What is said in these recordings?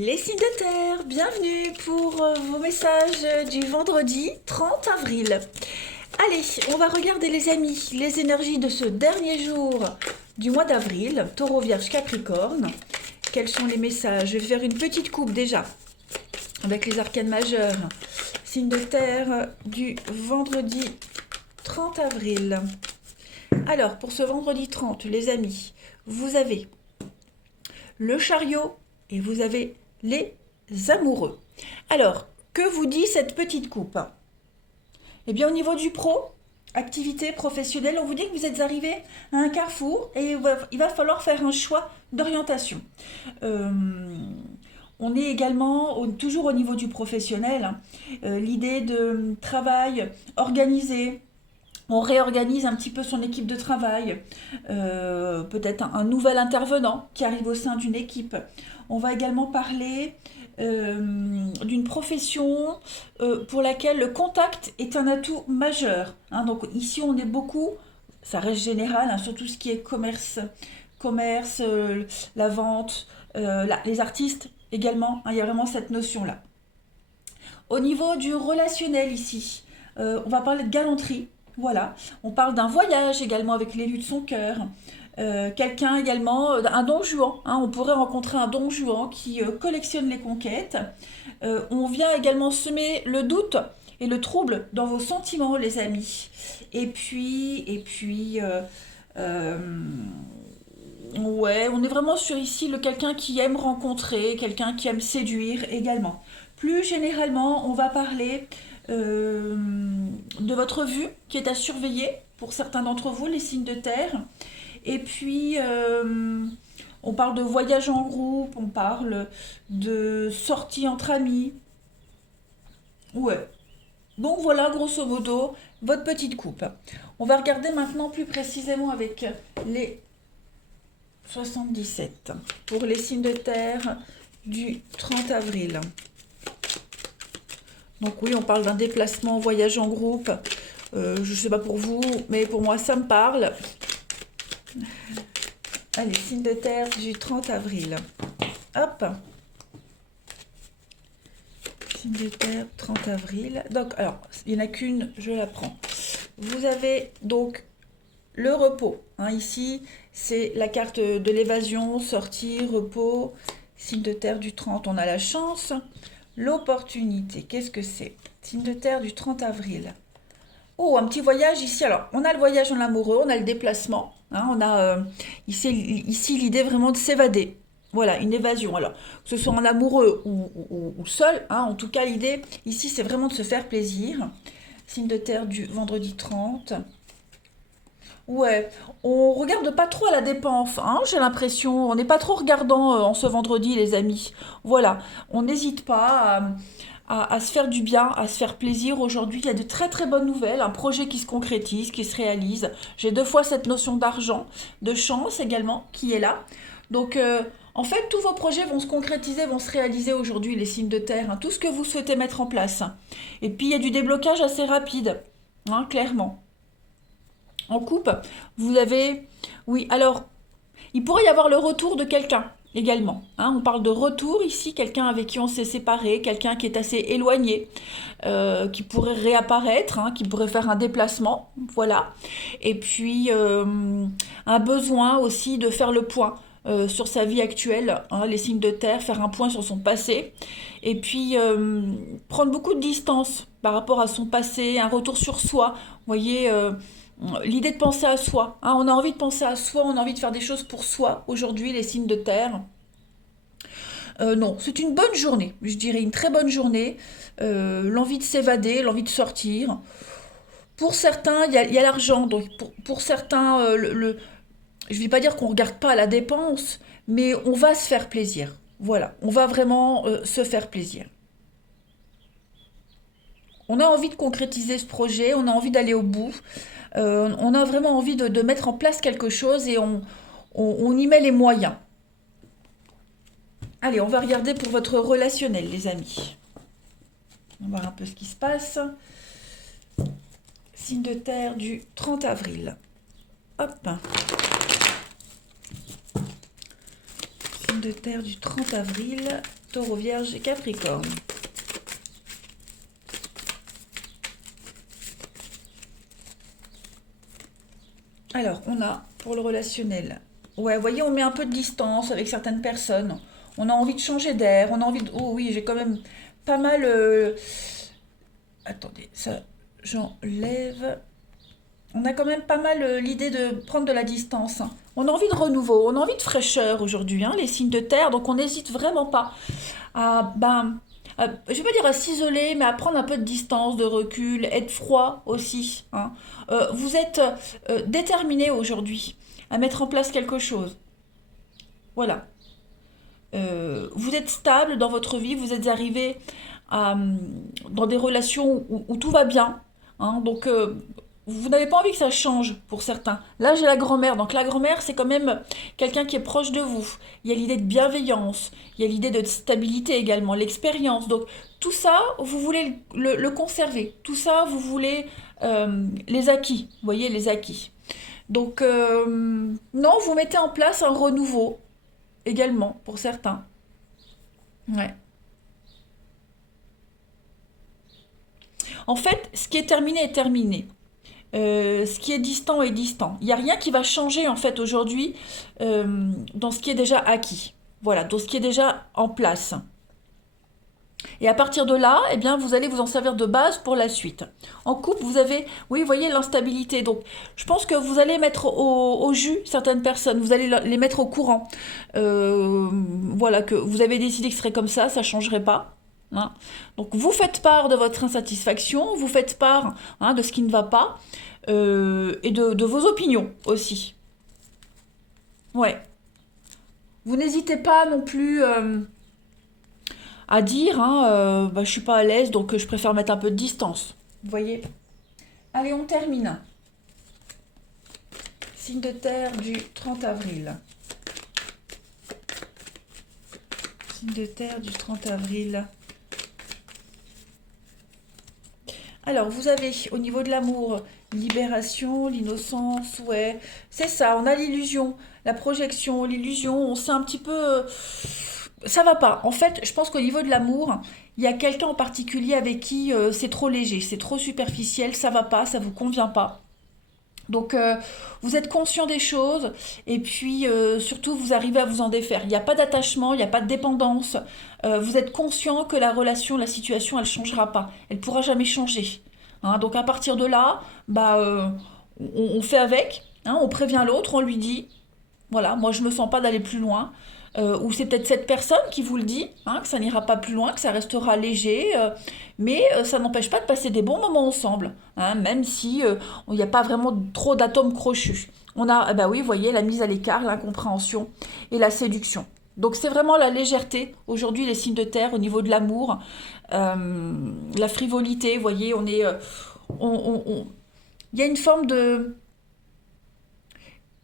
Les signes de terre, bienvenue pour vos messages du vendredi 30 avril. Allez, on va regarder les amis, les énergies de ce dernier jour du mois d'avril, Taureau, Vierge, Capricorne. Quels sont les messages? Je vais faire une petite coupe déjà avec les arcanes majeures. Signes de terre du vendredi 30 avril. Alors, pour ce vendredi 30, les amis, vous avez le chariot et vous avez les amoureux. Alors, que vous dit cette petite coupe? Eh bien, au niveau du pro, activité professionnelle, on vous dit que vous êtes arrivé à un carrefour et il va falloir faire un choix d'orientation. Euh, on est également toujours au niveau du professionnel, hein. L'idée de travail organisé. On réorganise un petit peu son équipe de travail, peut-être un nouvel intervenant qui arrive au sein d'une équipe. On va également parler d'une profession pour laquelle le contact est un atout majeur, hein. Donc ici on est beaucoup, ça reste général, hein, sur tout ce qui est commerce, la vente, les artistes également, hein, il y a vraiment cette notion-là. Au niveau du relationnel ici, on va parler de galanterie. Voilà, on parle d'un voyage également avec l'élu de son cœur. Quelqu'un également, un don Juan, hein, on pourrait rencontrer un don Juan qui collectionne les conquêtes. On vient également semer le doute et le trouble dans vos sentiments, les amis. Et puis, ouais, on est vraiment sur ici le quelqu'un qui aime rencontrer, quelqu'un qui aime séduire également. Plus généralement, on va parler euh, de votre vue qui est à surveiller pour certains d'entre vous, les signes de terre. Et puis, on parle de voyage en groupe, on parle de sortie entre amis. Ouais. Donc voilà, grosso modo, votre petite coupe. On va regarder maintenant plus précisément avec les 77 pour les signes de terre du 30 avril. Donc oui, on parle d'un déplacement, voyage en groupe. Je ne sais pas pour vous, mais pour moi, ça me parle. Allez, signe de terre du 30 avril. Hop. Signe de terre, 30 avril. Donc, alors, il n'y en a qu'une, je la prends. Vous avez donc le repos, hein. Ici, c'est la carte de l'évasion, sortie, repos. Signe de terre du 30, on a la chance. L'opportunité, qu'est-ce que c'est? Signe de terre du 30 avril. Oh, un petit voyage ici. Alors, on a le voyage en amoureux, on a le déplacement, hein, on a ici l'idée vraiment de s'évader. Voilà, une évasion. Alors, que ce soit en amoureux ou seul, hein, en tout cas, l'idée ici, c'est vraiment de se faire plaisir. Signe de terre du vendredi 30. Ouais, on regarde pas trop à la dépense, hein, j'ai l'impression. On n'est pas trop regardant en ce vendredi, les amis. Voilà, on n'hésite pas à se faire du bien, à se faire plaisir. Aujourd'hui, il y a de très très bonnes nouvelles, un projet qui se concrétise, qui se réalise. J'ai deux fois cette notion d'argent, de chance également, qui est là. Donc, en fait, tous vos projets vont se concrétiser, vont se réaliser aujourd'hui, les signes de terre, hein, tout ce que vous souhaitez mettre en place. Et puis, il y a du déblocage assez rapide, hein, clairement. En coupe, vous avez... Oui, alors, il pourrait y avoir le retour de quelqu'un également, hein. On parle de retour ici, quelqu'un avec qui on s'est séparé, quelqu'un qui est assez éloigné, qui pourrait réapparaître, hein, qui pourrait faire un déplacement, voilà. Et puis, un besoin aussi de faire le point sur sa vie actuelle, hein, les signes de terre, faire un point sur son passé, et puis prendre beaucoup de distance par rapport à son passé, un retour sur soi, vous voyez, l'idée de penser à soi, hein. On a envie de penser à soi, on a envie de faire des choses pour soi aujourd'hui, les signes de terre. Non, c'est une bonne journée, je dirais une très bonne journée. L'envie de s'évader, l'envie de sortir. Pour certains, il y a l'argent, donc pour certains, je ne vais pas dire qu'on ne regarde pas à la dépense, mais on va se faire plaisir. Voilà, on va vraiment se faire plaisir. On a envie de concrétiser ce projet, on a envie d'aller au bout, on a vraiment envie de mettre en place quelque chose et on y met les moyens. Allez, on va regarder pour votre relationnel, les amis. On va voir un peu ce qui se passe. Signe de terre du 30 avril. Hop. Signe de terre du 30 avril, Taureau, Vierge et Capricorne. Alors, on a pour le relationnel. Ouais, vous voyez, on met un peu de distance avec certaines personnes. On a envie de changer d'air. On a envie de... Oh oui, j'ai quand même pas mal... Attendez, ça, j'enlève. On a quand même pas mal l'idée de prendre de la distance, hein. On a envie de renouveau, on a envie de fraîcheur aujourd'hui, hein, les signes de terre. Donc on n'hésite vraiment pas à, je vais pas dire à s'isoler, mais à prendre un peu de distance, de recul, être froid aussi, hein. Vous êtes déterminé aujourd'hui à mettre en place quelque chose. Voilà. Vous êtes stable dans votre vie, vous êtes arrivé dans des relations où tout va bien, hein. Donc vous n'avez pas envie que ça change pour certains. Là, j'ai la grand-mère. Donc la grand-mère, c'est quand même quelqu'un qui est proche de vous. Il y a l'idée de bienveillance, il y a l'idée de stabilité également, l'expérience. Donc tout ça, vous voulez le conserver. Tout ça, vous voulez les acquis. Vous voyez, les acquis. Donc non, vous mettez en place un renouveau également pour certains. Ouais. En fait, ce qui est terminé est terminé. Ce qui est distant est distant. Il n'y a rien qui va changer en fait aujourd'hui dans ce qui est déjà acquis. Voilà, dans ce qui est déjà en place. Et à partir de là, eh bien, vous allez vous en servir de base pour la suite. En couple, vous avez, oui, vous voyez l'instabilité. Donc, je pense que vous allez mettre au jus certaines personnes. Vous allez les mettre au courant. Voilà, que vous avez décidé que ce serait comme ça ne changerait pas, hein. Donc, vous faites part de votre insatisfaction, vous faites part, hein, de ce qui ne va pas, et de vos opinions aussi. Ouais. Vous n'hésitez pas non plus à dire, hein, je suis pas à l'aise, donc je préfère mettre un peu de distance. Vous voyez? Allez, on termine. Signe de terre du 30 avril. Signe de terre du 30 avril. Alors, vous avez au niveau de l'amour, libération, l'innocence, ouais, c'est ça, on a l'illusion, la projection, l'illusion, on sait un petit peu... ça va pas. En fait, je pense qu'au niveau de l'amour, il y a quelqu'un en particulier avec qui c'est trop léger, c'est trop superficiel, ça va pas, ça vous convient pas. Donc, vous êtes conscient des choses et puis surtout, vous arrivez à vous en défaire. Il n'y a pas d'attachement, il n'y a pas de dépendance. Vous êtes conscient que la relation, la situation, elle ne changera pas. Elle ne pourra jamais changer, hein. Donc, à partir de là, on fait avec, hein, on prévient l'autre, on lui dit, voilà, moi je me sens pas d'aller plus loin. Ou c'est peut-être cette personne qui vous le dit, hein, que ça n'ira pas plus loin, que ça restera léger, mais ça n'empêche pas de passer des bons moments ensemble, hein, même si il n'y a pas vraiment trop d'atomes crochus. On a, bah oui, vous voyez, la mise à l'écart, l'incompréhension et la séduction. Donc c'est vraiment la légèreté, aujourd'hui les signes de terre au niveau de l'amour, la frivolité, vous voyez, on est... il y a une forme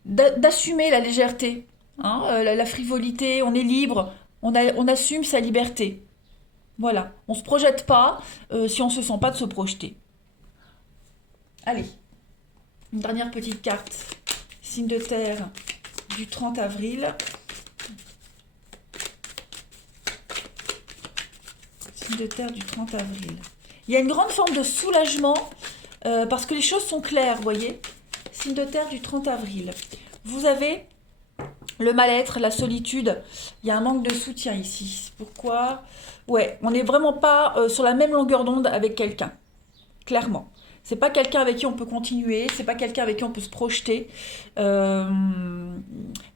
d'assumer la légèreté, hein, la frivolité, on est libre, on assume sa liberté. Voilà, on ne se projette pas si on ne se sent pas de se projeter. Allez, une dernière petite carte. Signe de terre du 30 avril. Signe de terre du 30 avril. Il y a une grande forme de soulagement parce que les choses sont claires, vous voyez. Signe de terre du 30 avril. Vous avez le mal-être, la solitude. Il y a un manque de soutien ici. Pourquoi? Ouais, on n'est vraiment pas sur la même longueur d'onde avec quelqu'un. Clairement. C'est pas quelqu'un avec qui on peut continuer, c'est pas quelqu'un avec qui on peut se projeter. Euh,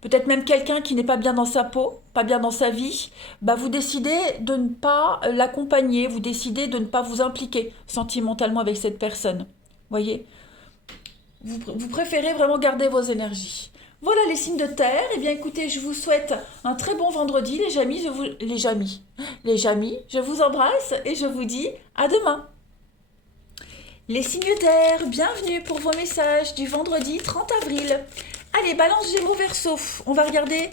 Peut-être même quelqu'un qui n'est pas bien dans sa peau, pas bien dans sa vie. Bah, vous décidez de ne pas l'accompagner, vous décidez de ne pas vous impliquer sentimentalement avec cette personne. Voyez? Vous préférez vraiment garder vos énergies. Voilà les signes de terre. Eh bien écoutez, je vous souhaite un très bon vendredi, les amis. Je vous embrasse et je vous dis à demain. Les signes d'air, bienvenue pour vos messages du vendredi 30 avril. Allez, balance Gémeaux Verseau. On va regarder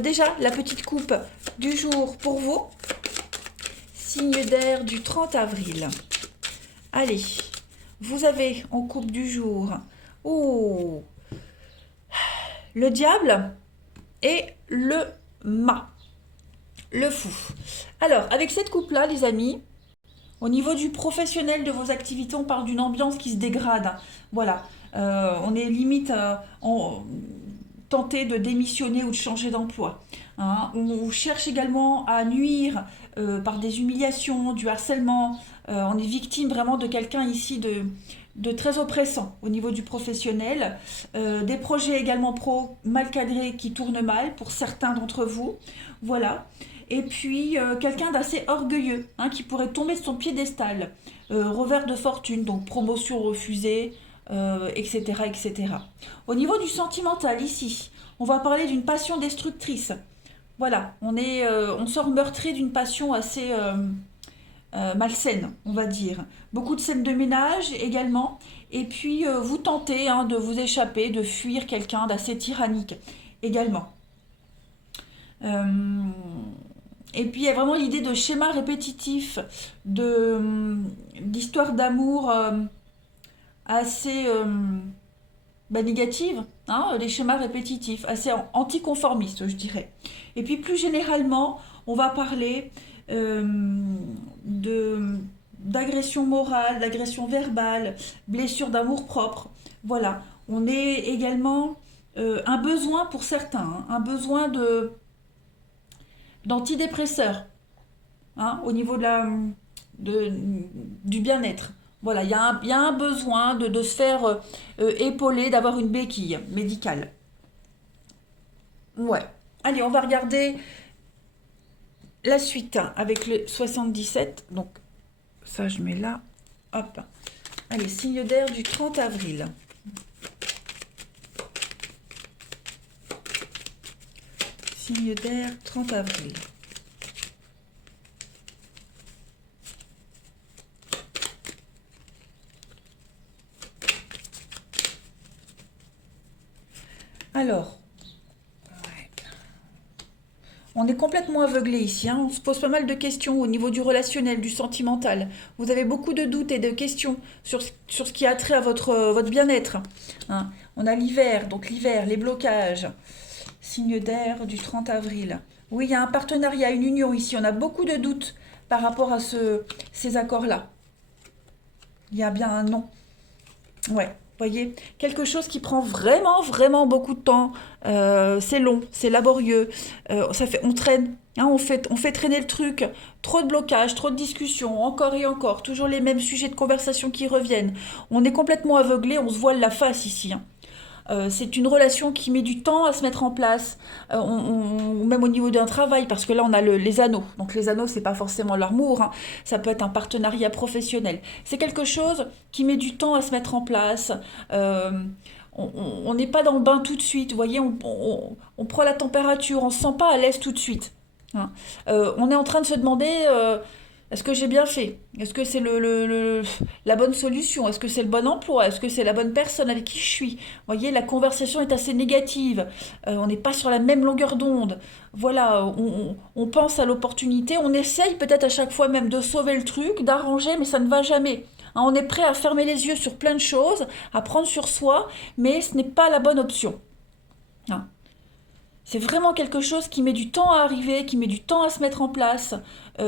déjà la petite coupe du jour pour vous. Signe d'air du 30 avril. Allez, vous avez en coupe du jour le diable et le mât. le fou. Alors, avec cette coupe-là, les amis, au niveau du professionnel de vos activités, on parle d'une ambiance qui se dégrade. Voilà. On est limite tenter de démissionner ou de changer d'emploi. Hein. On cherche également à nuire par des humiliations, du harcèlement. On est victime vraiment de quelqu'un ici de très oppressant au niveau du professionnel. Des projets également pro mal cadrés qui tournent mal pour certains d'entre vous. Voilà. Et puis quelqu'un d'assez orgueilleux hein, qui pourrait tomber de son piédestal. Revers de fortune, donc promotion refusée, etc., etc. Au niveau du sentimental, ici, on va parler d'une passion destructrice. Voilà, on sort meurtri d'une passion assez malsaine, on va dire. Beaucoup de scènes de ménage également. Et puis, vous tentez hein, de vous échapper, de fuir quelqu'un d'assez tyrannique également. Euh, et puis, il y a vraiment l'idée de schéma répétitif, d'histoire d'amour assez négative, hein, les schémas répétitifs, assez anticonformistes, je dirais. Et puis plus généralement, on va parler de d'agression morale, d'agression verbale, blessure d'amour propre. Voilà, on est également un besoin pour certains, hein, un besoin d'antidépresseurs hein, au niveau du bien-être. Voilà, il y a un besoin de se faire épauler, d'avoir une béquille médicale. Ouais. Allez, on va regarder la suite hein, avec le 77. Donc, ça, je mets là. Hop. Allez, signe d'air du 30 avril. Signe d'air 30 avril. Alors, ouais. On est complètement aveuglé ici. Hein. On se pose pas mal de questions au niveau du relationnel, du sentimental. Vous avez beaucoup de doutes et de questions sur ce qui a trait à votre bien-être. Hein. On a l'hiver, donc l'hiver, les blocages. Signe d'air du 30 avril. Oui, il y a un partenariat, une union ici. On a beaucoup de doutes par rapport à ces accords-là. Il y a bien un non. Ouais, voyez, quelque chose qui prend vraiment, vraiment beaucoup de temps. C'est long, c'est laborieux. On traîne, hein, on fait traîner le truc. Trop de blocages, trop de discussions, encore et encore. Toujours les mêmes sujets de conversation qui reviennent. On est complètement aveuglé, on se voile la face ici. Hein. C'est une relation qui met du temps à se mettre en place, même au niveau d'un travail, parce que là on a les anneaux. Donc les anneaux, c'est pas forcément l'amour, hein. Ça peut être un partenariat professionnel. C'est quelque chose qui met du temps à se mettre en place. Euh, on n'est pas dans le bain tout de suite, vous voyez, on prend la température, on se sent pas à l'aise tout de suite. Hein. On est en train de se demander est-ce que j'ai bien fait? Est-ce que c'est la bonne solution? Est-ce que c'est le bon emploi? Est-ce que c'est la bonne personne avec qui je suis? Vous voyez, la conversation est assez négative. On n'est pas sur la même longueur d'onde. Voilà, on pense à l'opportunité. On essaye peut-être à chaque fois même de sauver le truc, d'arranger, mais ça ne va jamais. Hein, on est prêt à fermer les yeux sur plein de choses, à prendre sur soi, mais ce n'est pas la bonne option. Hein. C'est vraiment quelque chose qui met du temps à arriver, qui met du temps à se mettre en place.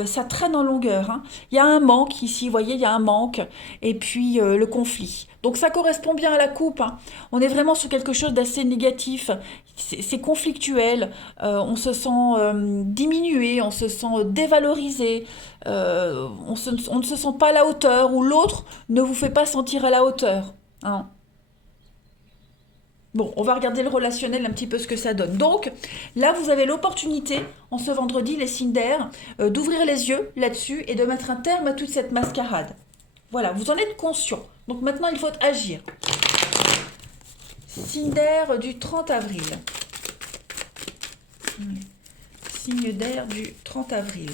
Ça traîne en longueur. Hein. Il y a un manque ici, vous voyez, il y a un manque. Et puis le conflit. Donc ça correspond bien à la coupe. Hein. On est vraiment sur quelque chose d'assez négatif. C'est conflictuel. On se sent diminué, on se sent dévalorisé. On ne se sent pas à la hauteur ou l'autre ne vous fait pas sentir à la hauteur. Hein. Bon, on va regarder le relationnel un petit peu ce que ça donne. Donc, là, vous avez l'opportunité, en ce vendredi, les signes d'air, d'ouvrir les yeux là-dessus et de mettre un terme à toute cette mascarade. Voilà, vous en êtes conscient. Donc maintenant, il faut agir. Signe d'air du 30 avril. Signe d'air du 30 avril.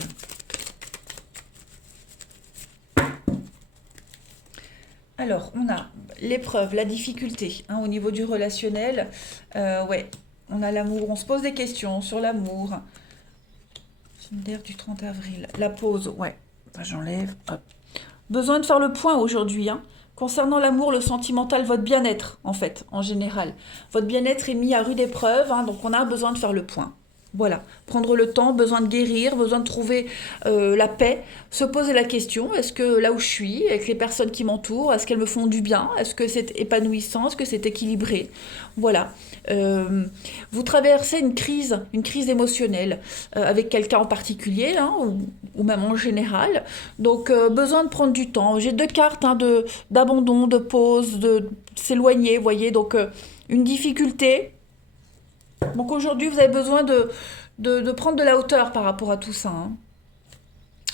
Alors, on a l'épreuve, la difficulté hein, au niveau du relationnel. Ouais, on a l'amour, on se pose des questions sur l'amour. Signe d'air du 30 avril. La pause, ouais. J'enlève, hop. Besoin de faire le point aujourd'hui. Hein. Concernant l'amour, le sentimental, votre bien-être, en fait, en général. Votre bien-être est mis à rude épreuve, hein, donc on a besoin de faire le point. Voilà, prendre le temps, besoin de guérir, besoin de trouver la paix, se poser la question, est-ce que là où je suis, avec les personnes qui m'entourent, est-ce qu'elles me font du bien? Est-ce que c'est épanouissant? Est-ce que c'est équilibré? Voilà. Vous traversez une crise émotionnelle avec quelqu'un en particulier, hein, ou même en général. Donc, besoin de prendre du temps. J'ai deux cartes hein, d'abandon, de pause, de s'éloigner, vous voyez. Donc, une difficulté. Donc aujourd'hui, vous avez besoin de prendre de la hauteur par rapport à tout ça, hein.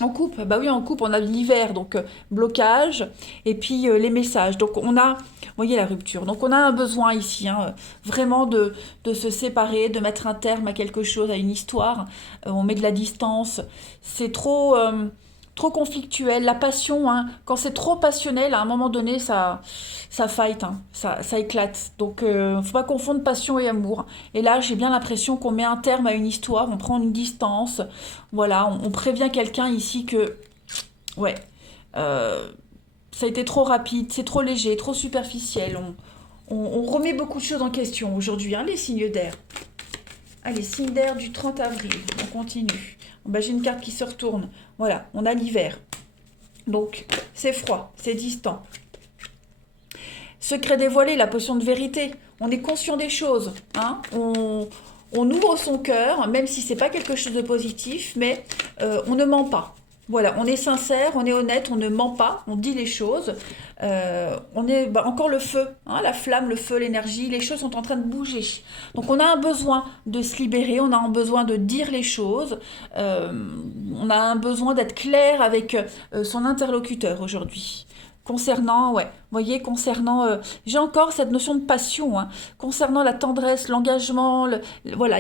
En couple, bah oui, en couple, on a l'hiver, donc blocage, et puis les messages. Donc on a, vous voyez la rupture. Donc on a un besoin ici, hein, vraiment de se séparer, de mettre un terme à quelque chose, à une histoire. On met de la distance. C'est trop conflictuel. La passion, hein, quand c'est trop passionnel, à un moment donné, ça fight, hein, ça éclate. Donc faut pas confondre passion et amour. Et là, j'ai bien l'impression qu'on met un terme à une histoire, on prend une distance. Voilà, on prévient quelqu'un ici que, ouais, euh, ça a été trop rapide, c'est trop léger, trop superficiel. On remet beaucoup de choses en question aujourd'hui, hein, les signes d'air. Allez, signe d'air du 30 avril, on continue. Bon, bah, j'ai une carte qui se retourne. Voilà, on a l'hiver. Donc, c'est froid, c'est distant. Secret dévoilé, la potion de vérité. On est conscient des choses, hein. On ouvre son cœur, même si c'est pas quelque chose de positif, mais on ne ment pas. Voilà, on est sincère, on est honnête, on ne ment pas, on dit les choses. On est bah, encore le feu, hein, la flamme, le feu, l'énergie, les choses sont en train de bouger. Donc on a un besoin de se libérer, on a un besoin de dire les choses, euh, on a un besoin d'être clair avec son interlocuteur aujourd'hui. Concernant, ouais, vous voyez, concernant, j'ai encore cette notion de passion, hein, concernant la tendresse, l'engagement, voilà,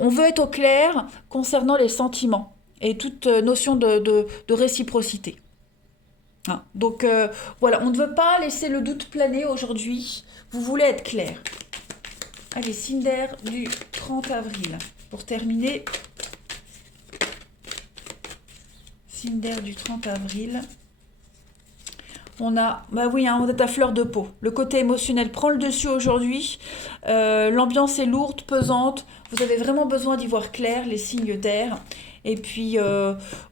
on veut être au clair concernant les sentiments et toute notion de réciprocité, hein. Donc voilà, on ne veut pas laisser le doute planer aujourd'hui, vous voulez être clair. Allez, signe d'air du 30 avril, pour terminer, signe d'air du 30 avril. On a, bah oui, hein, on est à fleur de peau. Le côté émotionnel prend le dessus aujourd'hui. L'ambiance est lourde, pesante. Vous avez vraiment besoin d'y voir clair, les signes d'air. Et puis,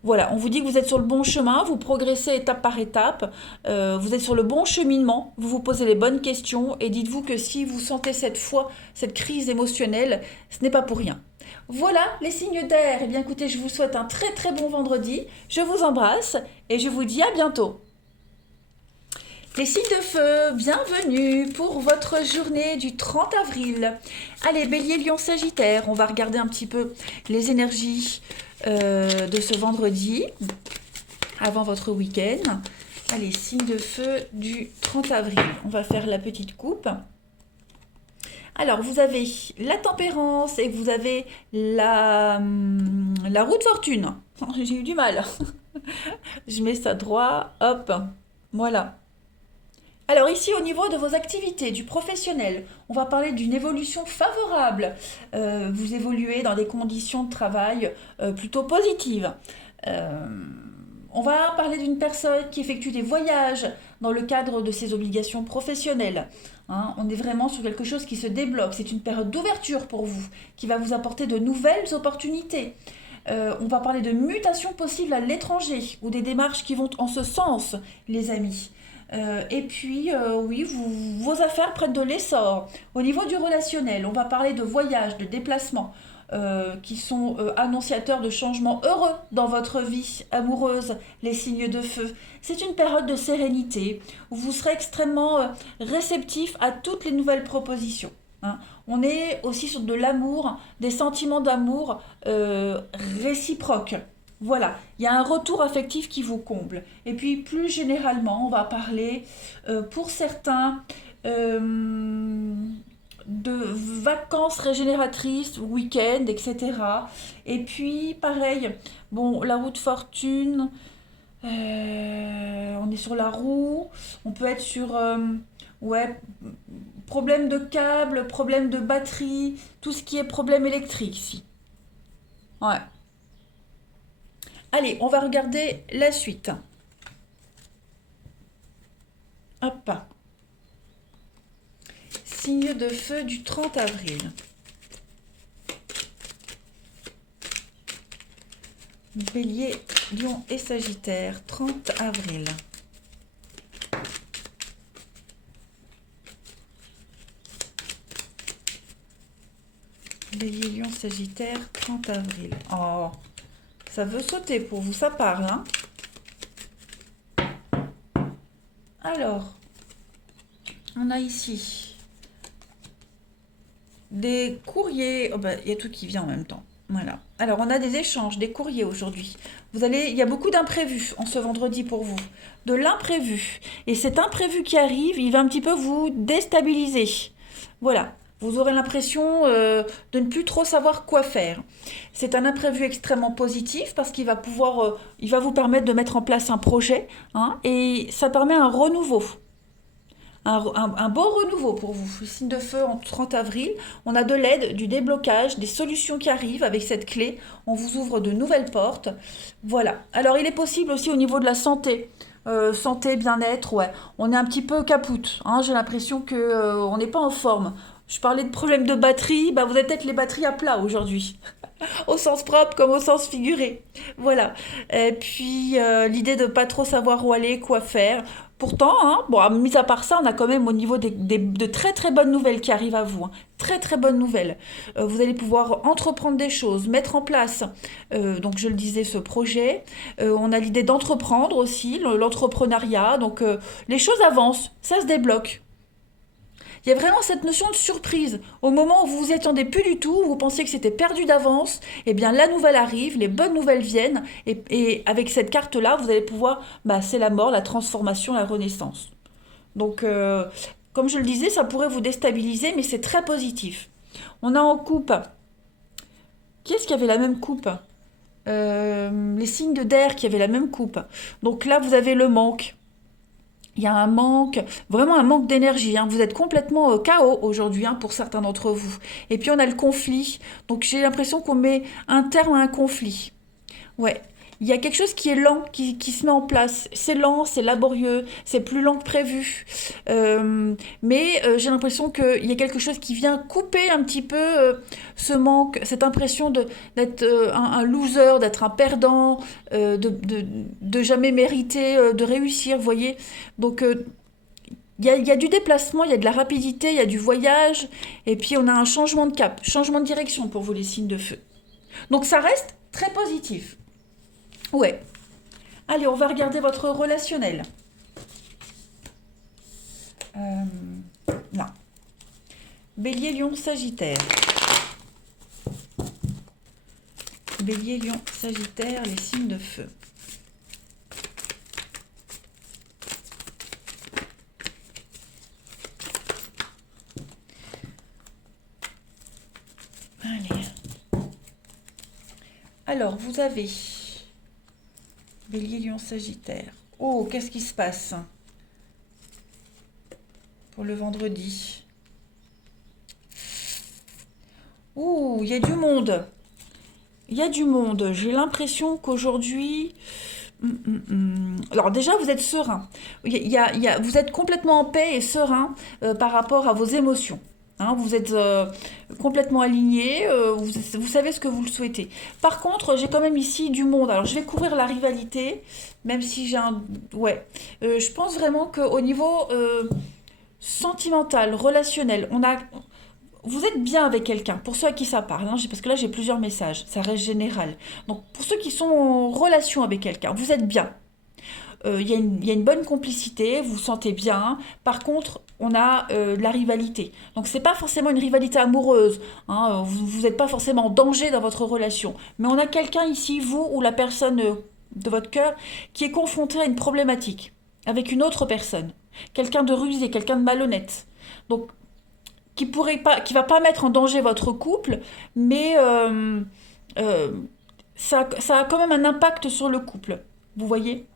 voilà, on vous dit que vous êtes sur le bon chemin, vous progressez étape par étape. Vous êtes sur le bon cheminement, vous vous posez les bonnes questions. Et dites-vous que si vous sentez cette fois, cette crise émotionnelle, ce n'est pas pour rien. Voilà les signes d'air. Eh bien écoutez, je vous souhaite un très très bon vendredi. Je vous embrasse et je vous dis à bientôt. Les signes de feu, bienvenue pour votre journée du 30 avril. Allez, Bélier, Lion, Sagittaire, on va regarder un petit peu les énergies de ce vendredi avant votre week-end. Allez, signe de feu du 30 avril. On va faire la petite coupe. Alors, vous avez la tempérance et vous avez la roue de fortune. J'ai eu du mal. Je mets ça droit, hop, voilà. Alors ici, au niveau de vos activités, du professionnel, on va parler d'une évolution favorable. Vous évoluez dans des conditions de travail plutôt positives. Euh, on va parler d'une personne qui effectue des voyages dans le cadre de ses obligations professionnelles, hein. On est vraiment sur quelque chose qui se débloque. C'est une période d'ouverture pour vous, qui va vous apporter de nouvelles opportunités. On va parler de mutations possibles à l'étranger ou des démarches qui vont en ce sens, les amis. Et puis, oui, vos affaires prennent de l'essor. Au niveau du relationnel, on va parler de voyages, de déplacements qui sont annonciateurs de changements heureux dans votre vie amoureuse, les signes de feu. C'est une période de sérénité où vous serez extrêmement réceptif à toutes les nouvelles propositions, hein. On est aussi sur de l'amour, des sentiments d'amour réciproques. Voilà, il y a un retour affectif qui vous comble. Et puis plus généralement, on va parler pour certains de vacances régénératrices, week-end, etc. Et puis pareil, bon, la roue de fortune, on est sur la roue, on peut être sur ouais, problème de câble, problème de batterie, tout ce qui est problème électrique ici. Ouais. Allez, on va regarder la suite. Hop. Signe de feu du 30 avril. Bélier, Lion et Sagittaire, 30 avril. Bélier, Lion, Sagittaire, 30 avril. Oh, ça veut sauter pour vous, ça parle, hein? Alors, on a ici des courriers. Oh ben, il y a tout qui vient en même temps. Voilà. Alors, on a des échanges, des courriers aujourd'hui. Il y a beaucoup d'imprévus en ce vendredi pour vous. De l'imprévu. Et cet imprévu qui arrive, il va un petit peu vous déstabiliser. Voilà. Vous aurez l'impression de ne plus trop savoir quoi faire. C'est un imprévu extrêmement positif parce il va vous permettre de mettre en place un projet, hein, et ça permet un renouveau. Un beau renouveau pour vous. Le signe de feu en 30 avril. On a de l'aide, du déblocage, des solutions qui arrivent avec cette clé. On vous ouvre de nouvelles portes. Voilà. Alors, il est possible aussi au niveau de la santé. Santé, bien-être, ouais. On est un petit peu capoute, hein. J'ai l'impression que on n'est pas en forme. Je parlais de problèmes de batterie. Bah, vous avez peut-être les batteries à plat aujourd'hui. Au sens propre comme au sens figuré. Voilà. Et puis l'idée de pas trop savoir où aller, quoi faire. Pourtant, hein, bon, mis à part ça, on a quand même au niveau de très très bonnes nouvelles qui arrivent à vous, hein. Très très bonnes nouvelles. Vous allez pouvoir entreprendre des choses, mettre en place, donc je le disais, ce projet. On a l'idée d'entreprendre aussi, l'entrepreneuriat. Donc les choses avancent, ça se débloque. Il y a vraiment cette notion de surprise. Au moment où vous vous y attendez plus du tout, vous pensiez que c'était perdu d'avance, eh bien la nouvelle arrive, les bonnes nouvelles viennent, et avec cette carte-là, vous allez pouvoir, bah, c'est la mort, la transformation, la renaissance. Donc, comme je le disais, ça pourrait vous déstabiliser, mais c'est très positif. On a en coupe, qui est-ce qui avait la même coupe? Les signes d'air qui avaient la même coupe. Donc là, vous avez le manque. Il y a un manque, vraiment un manque d'énergie, hein. Vous êtes complètement KO aujourd'hui, hein, pour certains d'entre vous. Et puis on a le conflit. Donc j'ai l'impression qu'on met un terme à un conflit. Ouais. Il y a quelque chose qui est lent, qui se met en place. C'est lent, c'est laborieux, c'est plus lent que prévu. Mais j'ai l'impression qu'il y a quelque chose qui vient couper un petit peu ce manque, cette impression d'être un loser, d'être un perdant, de jamais mériter de réussir, vous voyez. Donc il y a du déplacement, il y a de la rapidité, il y a du voyage, et puis on a un changement de cap, changement de direction pour vous les signes de feu. Donc ça reste très positif. Ouais. Allez, on va regarder votre relationnel. Là. Bélier, Lion, Sagittaire. Bélier, Lion, Sagittaire, les signes de feu. Allez. Alors, vous avez Bélier, Lion, Sagittaire. Oh, qu'est-ce qui se passe pour le vendredi? Ouh, il y a du monde. Il y a du monde. J'ai l'impression qu'aujourd'hui... Alors déjà, vous êtes serein. Vous êtes complètement en paix et serein par rapport à vos émotions. Hein, vous êtes complètement aligné, vous savez ce que vous le souhaitez. Par contre, j'ai quand même ici du monde. Alors, je vais couvrir la rivalité, même si j'ai un... Ouais. Je pense vraiment qu'au niveau sentimental, relationnel, vous êtes bien avec quelqu'un, pour ceux à qui ça parle, hein, parce que là j'ai plusieurs messages, ça reste général. Donc pour ceux qui sont en relation avec quelqu'un, vous êtes bien. Il y a une bonne complicité, vous vous sentez bien. Par contre, on a de la rivalité. Donc c'est pas forcément une rivalité amoureuse, hein, vous n'êtes pas forcément en danger dans votre relation. Mais on a quelqu'un ici, vous ou la personne de votre cœur, qui est confronté à une problématique avec une autre personne. Quelqu'un de rusé, quelqu'un de malhonnête. Donc qui va pas mettre en danger votre couple, mais euh, ça a quand même un impact sur le couple. Vous voyez?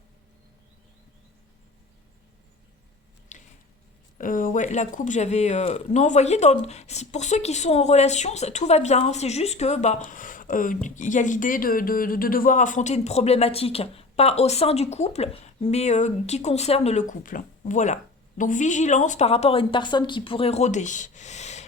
Ouais, la coupe, j'avais. Non, vous voyez, pour ceux qui sont en relation, tout va bien, hein. C'est juste que bah, il y a l'idée de devoir affronter une problématique, pas au sein du couple, mais qui concerne le couple. Voilà. Donc vigilance par rapport à une personne qui pourrait rôder.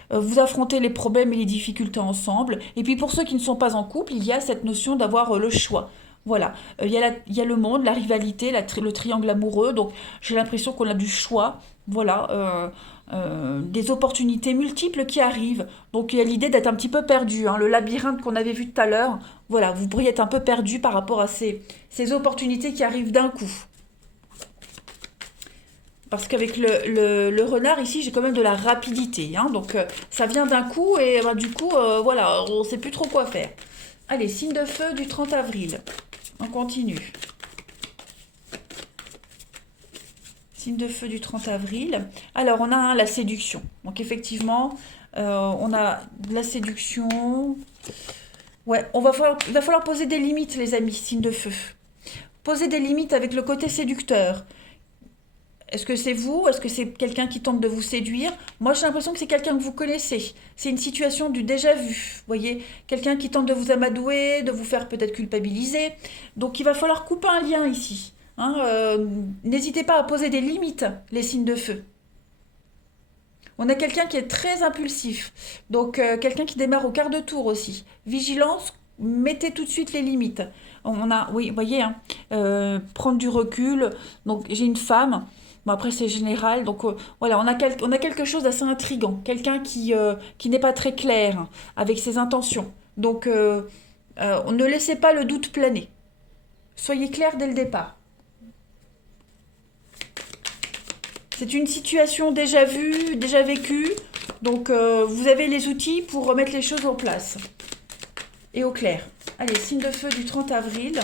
Vous affrontez les problèmes et les difficultés ensemble. Et puis pour ceux qui ne sont pas en couple, il y a cette notion d'avoir le choix. Voilà, il y a le monde, la rivalité, le triangle amoureux, donc j'ai l'impression qu'on a du choix, voilà, des opportunités multiples qui arrivent. Donc il y a l'idée d'être un petit peu perdu, hein, le labyrinthe qu'on avait vu tout à l'heure, voilà, vous pourriez être un peu perdu par rapport à ces opportunités qui arrivent d'un coup. Parce qu'avec le renard ici, j'ai quand même de la rapidité, hein, donc ça vient d'un coup et bah, du coup, voilà, on ne sait plus trop quoi faire. Allez, signe de feu du 30 avril. On continue. Signe de feu du 30 avril. Alors, on a la séduction. Donc, effectivement, on a de la séduction. Ouais, il va falloir poser des limites, les amis, signe de feu. Poser des limites avec le côté séducteur. Est-ce que c'est vous? Est-ce que c'est quelqu'un qui tente de vous séduire? Moi, j'ai l'impression que c'est quelqu'un que vous connaissez. C'est une situation du déjà vu. Vous voyez, quelqu'un qui tente de vous amadouer, de vous faire peut-être culpabiliser. Donc, il va falloir couper un lien ici. Hein, n'hésitez pas à poser des limites, les signes de feu. On a quelqu'un qui est très impulsif. Donc, quelqu'un qui démarre au quart de tour aussi. Vigilance, mettez tout de suite les limites. On a, oui, vous voyez, hein, prendre du recul. Donc, j'ai une femme. Bon, après, c'est général. Donc, voilà, on a quelque chose d'assez intriguant. Quelqu'un qui n'est pas très clair hein, avec ses intentions. Donc, ne laissez pas le doute planer. Soyez clair dès le départ. C'est une situation déjà vue, déjà vécue. Donc, vous avez les outils pour remettre les choses en place et au clair. Allez, signe de feu du 30 avril.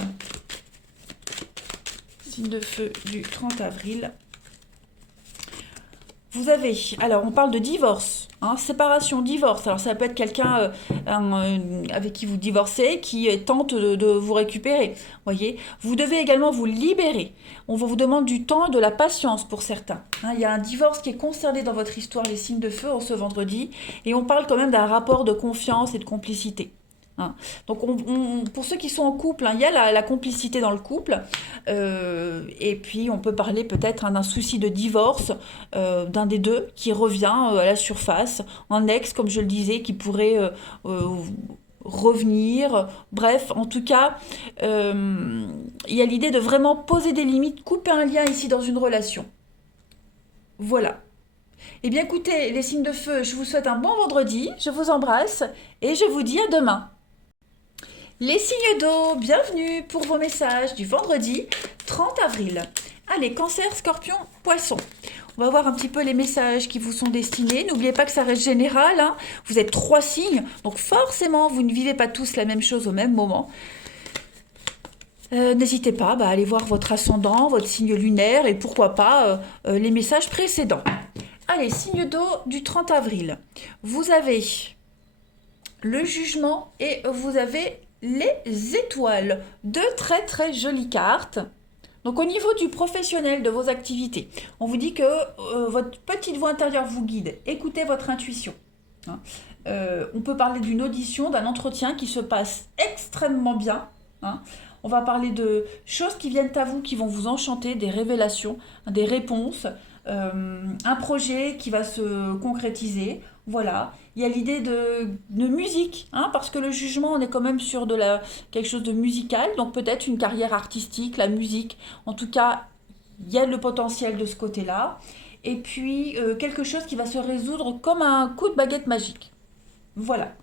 Signe de feu du 30 avril. Vous avez, alors on parle de divorce, hein, séparation, divorce. Alors ça peut être quelqu'un avec qui vous divorcez, qui tente de vous récupérer. Voyez, vous devez également vous libérer. On vous demande du temps et de la patience pour certains. Hein, il y a un divorce qui est concerné dans votre histoire, les signes de feu, en ce vendredi, et on parle quand même d'un rapport de confiance et de complicité. Hein. Donc pour ceux qui sont en couple, hein, il y a la complicité dans le couple, et puis on peut parler peut-être hein, d'un souci de divorce d'un des deux qui revient à la surface, un ex comme je le disais qui pourrait revenir, bref en tout cas il y a l'idée de vraiment poser des limites, couper un lien ici dans une relation. Voilà. Eh bien écoutez les signes de feu, je vous souhaite un bon vendredi, je vous embrasse et je vous dis à demain. Les signes d'eau, bienvenue pour vos messages du vendredi 30 avril. Allez, cancer, scorpion, poisson. On va voir un petit peu les messages qui vous sont destinés. N'oubliez pas que ça reste général. Hein. Vous êtes 3 signes, donc forcément, vous ne vivez pas tous la même chose au même moment. N'hésitez pas à aller voir votre ascendant, votre signe lunaire et pourquoi pas les messages précédents. Allez, signe d'eau du 30 avril. Vous avez le jugement et vous avez les étoiles. Deux très très jolies cartes. Donc au niveau du professionnel de vos activités, on vous dit que votre petite voix intérieure vous guide. Écoutez votre intuition. Hein. On peut parler d'une audition, d'un entretien qui se passe extrêmement bien. Hein. On va parler de choses qui viennent à vous, qui vont vous enchanter, des révélations, des réponses, un projet qui va se concrétiser. Voilà. Il y a l'idée de musique, hein, parce que le jugement, on est quand même sur quelque chose de musical, donc peut-être une carrière artistique, la musique. En tout cas, il y a le potentiel de ce côté-là. Et puis, quelque chose qui va se résoudre comme un coup de baguette magique. Voilà.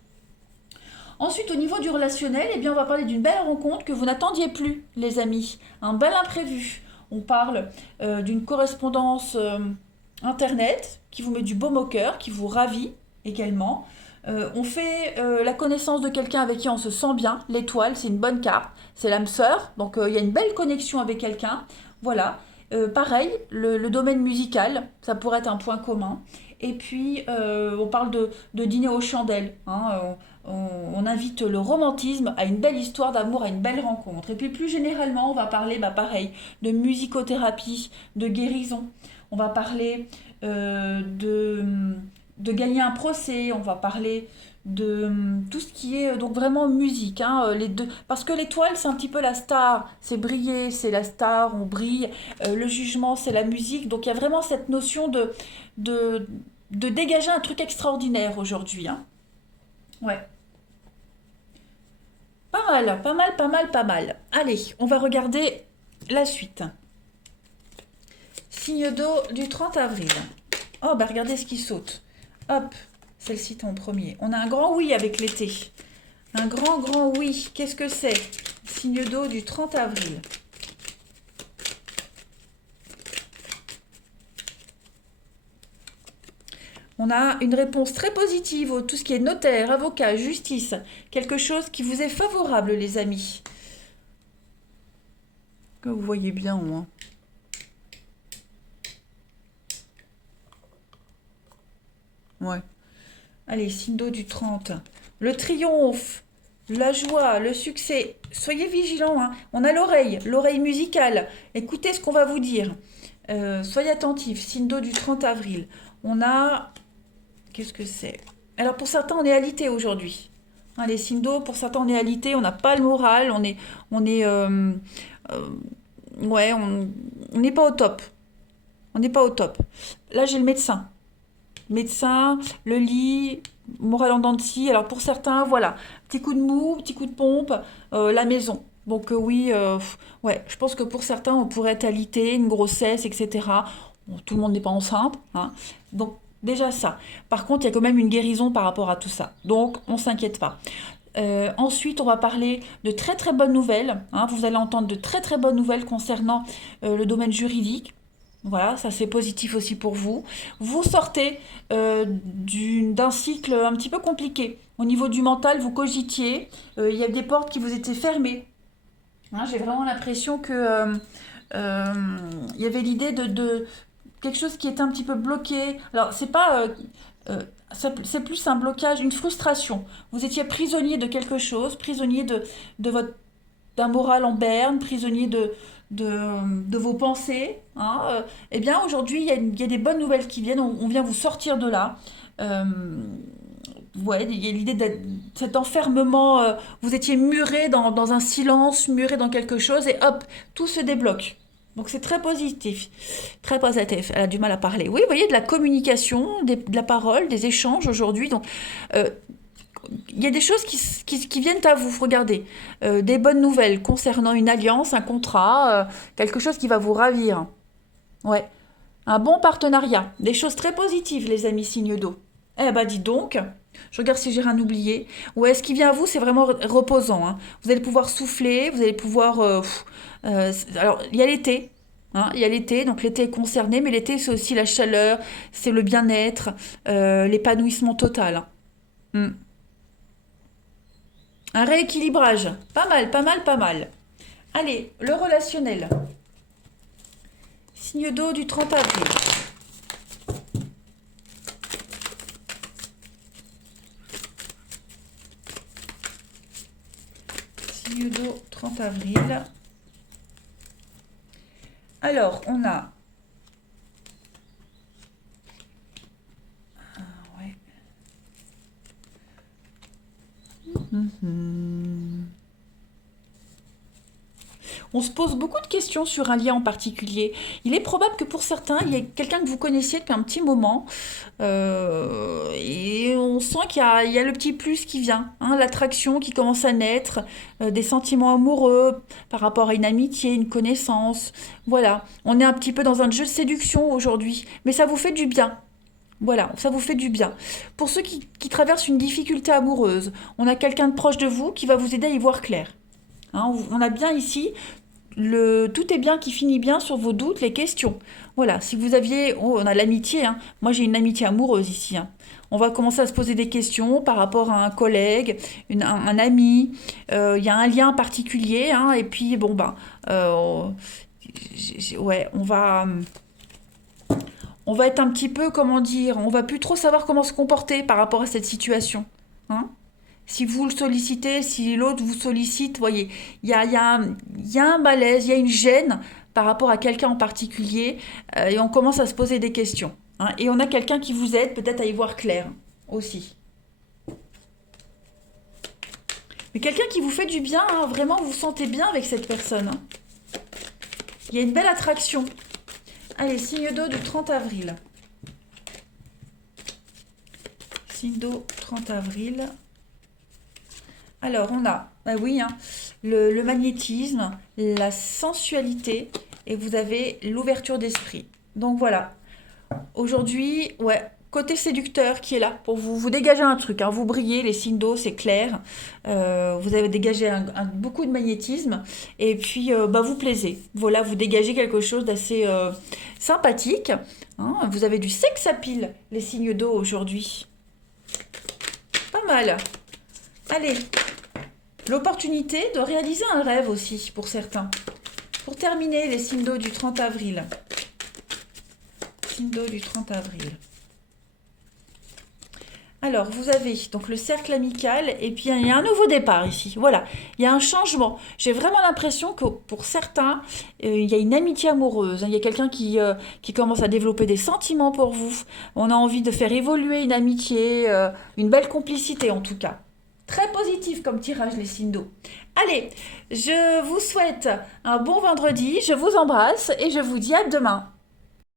Ensuite, au niveau du relationnel, eh bien, on va parler d'une belle rencontre que vous n'attendiez plus, les amis. Un bel imprévu. On parle d'une correspondance internet qui vous met du baume au cœur, qui vous ravit également. On fait la connaissance de quelqu'un avec qui on se sent bien. L'étoile, c'est une bonne carte. C'est l'âme sœur, donc il y a une belle connexion avec quelqu'un. Voilà. Pareil, le domaine musical, ça pourrait être un point commun. Et puis, on parle de dîner aux chandelles. Hein, on invite le romantisme à une belle histoire d'amour, à une belle rencontre. Et puis, plus généralement, on va parler, pareil, de musicothérapie, de guérison. On va parler de gagner un procès. On va parler de tout ce qui est donc vraiment musique, hein, les deux, parce que l'étoile c'est un petit peu la star, c'est briller, c'est la star, on brille, le jugement c'est la musique, donc il y a vraiment cette notion de, de dégager un truc extraordinaire aujourd'hui, hein. Ouais. Pas mal, pas mal, pas mal, pas mal. Allez, on va regarder la suite. Signe d'eau du 30 avril. Oh, bah regardez ce qui saute. Hop, celle-ci est en premier. On a un grand oui avec l'été. Un grand, grand oui. Qu'est-ce que c'est? Signe d'eau du 30 avril. On a une réponse très positive, tout ce qui est notaire, avocat, justice. Quelque chose qui vous est favorable, les amis. Que vous voyez bien, au moins. Ouais. Allez, signe d'eau du 30. Le triomphe, la joie, le succès. Soyez vigilants, hein. On a l'oreille musicale. Écoutez ce qu'on va vous dire. Soyez attentifs, signe d'eau du 30 avril. On a... Qu'est-ce que c'est? Alors pour certains, on est alité aujourd'hui. Hein, les signes d'eau, pour certains, on est alité, on n'a pas le moral, euh, ouais, on n'est pas au top. On n'est pas au top. Là, j'ai le médecin. Médecin, le lit, moral en dents de scie. Alors pour certains, voilà, petit coup de mou, petit coup de pompe, la maison. Donc oui, ouais, je pense que pour certains, on pourrait être alité, une grossesse, etc. Bon, tout le monde n'est pas enceinte, hein. Donc déjà ça. Par contre, il y a quand même une guérison par rapport à tout ça. Donc on s'inquiète pas. Ensuite, on va parler de très très bonnes nouvelles, hein. Vous allez entendre de très très bonnes nouvelles concernant le domaine juridique. Voilà, ça c'est positif aussi pour vous. Vous sortez d'un cycle un petit peu compliqué. Au niveau du mental, vous cogitiez, il y a des portes qui vous étaient fermées. Hein, j'ai vraiment l'impression que euh, il y avait l'idée de quelque chose qui était un petit peu bloqué. Alors, c'est pas, euh, c'est plus un blocage, une frustration. Vous étiez prisonnier de quelque chose, prisonnier de votre d'un moral en berne, prisonnier de vos pensées. Hein. Eh bien, aujourd'hui, il y a des bonnes nouvelles qui viennent. On vient vous sortir de là. Euh, ouais, il y a l'idée de cet enfermement. Vous étiez muré dans un silence, muré dans quelque chose, et hop, tout se débloque. Donc c'est très positif, très positif. Elle a du mal à parler. Oui, vous voyez, de la communication, de la parole, des échanges aujourd'hui. Donc, euh, il y a des choses qui viennent à vous, regardez. Des bonnes nouvelles concernant une alliance, un contrat, quelque chose qui va vous ravir. Ouais, un bon partenariat, des choses très positives, les amis signes d'eau. Eh ben, dis donc, je regarde si j'ai rien oublié. Ouais, ce qui vient à vous, c'est vraiment reposant, hein. Vous allez pouvoir souffler, vous allez pouvoir... alors, il y a l'été. Hein, il y a l'été, donc l'été est concerné, mais l'été, c'est aussi la chaleur, c'est le bien-être, l'épanouissement total, hein. Hmm. Un rééquilibrage. Pas mal, pas mal, pas mal. Allez, le relationnel. Signe d'eau du 30 avril. Signe d'eau 30 avril. Alors, on a... Ouais. On se pose beaucoup de questions sur un lien en particulier. Il est probable que pour certains, il y ait quelqu'un que vous connaissiez depuis un petit moment. Et on sent il y a le petit plus qui vient, hein, l'attraction qui commence à naître, des sentiments amoureux par rapport à une amitié, une connaissance. Voilà, on est un petit peu dans un jeu de séduction aujourd'hui, mais ça vous fait du bien. Voilà, ça vous fait du bien. Pour ceux qui traversent une difficulté amoureuse, on a quelqu'un de proche de vous qui va vous aider à y voir clair. Hein, on a bien ici tout est bien qui finit bien sur vos doutes, les questions. Voilà, si vous aviez, oh, on a l'amitié, hein. Moi j'ai une amitié amoureuse ici, hein. On va commencer à se poser des questions par rapport à un collègue, un ami. Il y a un lien particulier, hein, et puis bon ben, ouais, on va être un petit peu, comment dire, on va plus trop savoir comment se comporter par rapport à cette situation, hein. Si vous le sollicitez, si l'autre vous sollicite, voyez, il y a un malaise, il y a une gêne par rapport à quelqu'un en particulier, et on commence à se poser des questions, hein. Et on a quelqu'un qui vous aide peut-être à y voir clair aussi. Mais quelqu'un qui vous fait du bien, hein, vraiment vous vous sentez bien avec cette personne, hein. Il y a une belle attraction. Allez, signe d'eau du 30 avril. Signe d'eau 30 avril. Alors, on a, ah oui, hein, le magnétisme, la sensualité et vous avez l'ouverture d'esprit. Donc voilà, aujourd'hui, ouais, côté séducteur qui est là pour vous. Vous dégagez un truc, hein, vous brillez, les signes d'eau, c'est clair. Vous avez dégagé beaucoup de magnétisme et puis bah, vous plaisez. Voilà, vous dégagez quelque chose d'assez sympathique. Hein. Vous avez du sex appeal, les signes d'eau aujourd'hui. Pas mal. Allez, l'opportunité de réaliser un rêve aussi pour certains. Pour terminer, les signes d'eau du 30 avril. Signes d'eau du 30 avril. Alors, vous avez donc le cercle amical et puis il y a un nouveau départ ici. Voilà, il y a un changement. J'ai vraiment l'impression que pour certains, il y a une amitié amoureuse. Hein. Il y a quelqu'un qui commence à développer des sentiments pour vous. On a envie de faire évoluer une amitié, une belle complicité en tout cas. Très positif comme tirage, les signes d'eau. Allez, je vous souhaite un bon vendredi, je vous embrasse et je vous dis à demain.